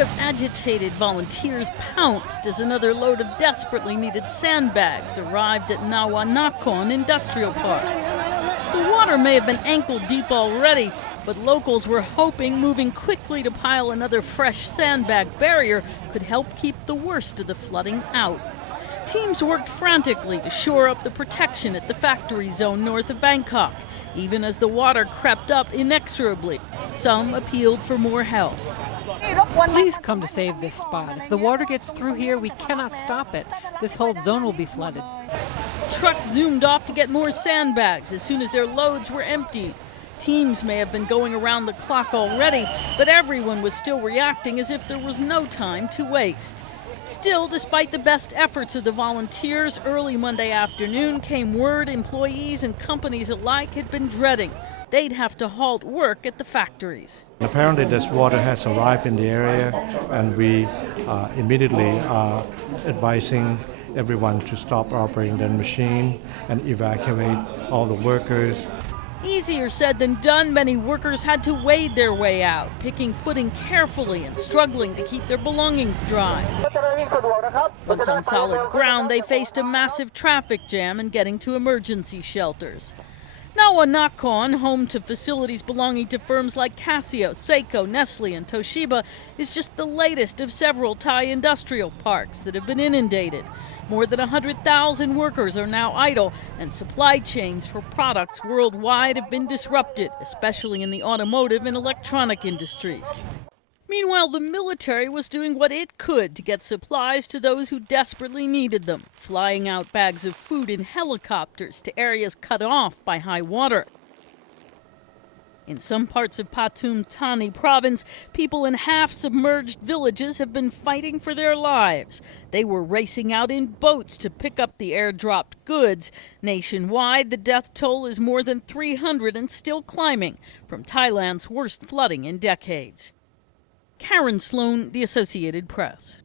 of agitated volunteers pounced as another load of desperately needed sandbags arrived at Nawanakon Industrial Park. The water may have been ankle deep already, but locals were hoping moving quickly to pile another fresh sandbag barrier could help keep the worst of the flooding out. Teams worked frantically to shore up the protection at the factory zone north of Bangkok, even as the water crept up inexorably. Some appealed for more help. Please come to save this spot. If the water gets through here, we cannot stop it. This whole zone will be flooded. Trucks zoomed off to get more sandbags as soon as their loads were emptied. Teams may have been going around the clock already, but everyone was still reacting as if there was no time to waste. Still, despite the best efforts of the volunteers, early Monday afternoon came word employees and companies alike had been dreading. They'd have to halt work at the factories. Apparently this water has arrived in the area, and we immediately are advising everyone to stop operating their machine and evacuate all the workers. Easier said than done. Many workers had to wade their way out, picking footing carefully and struggling to keep their belongings dry. Once on solid ground, they faced a massive traffic jam in getting to emergency shelters. Nawanakon, home to facilities belonging to firms like Casio, Seiko, Nestle, and Toshiba, is just the latest of several Thai industrial parks that have been inundated. More than 100,000 workers are now idle, and supply chains for products worldwide have been disrupted, especially in the automotive and electronic industries. Meanwhile, the military was doing what it could to get supplies to those who desperately needed them, flying out bags of food in helicopters to areas cut off by high water. In some parts of Pathum, Thani province, people in half-submerged villages have been fighting for their lives. They were racing out in boats to pick up the airdropped goods. Nationwide, the death toll is more than 300 and still climbing from Thailand's worst flooding in decades. Karen Sloan, The Associated Press.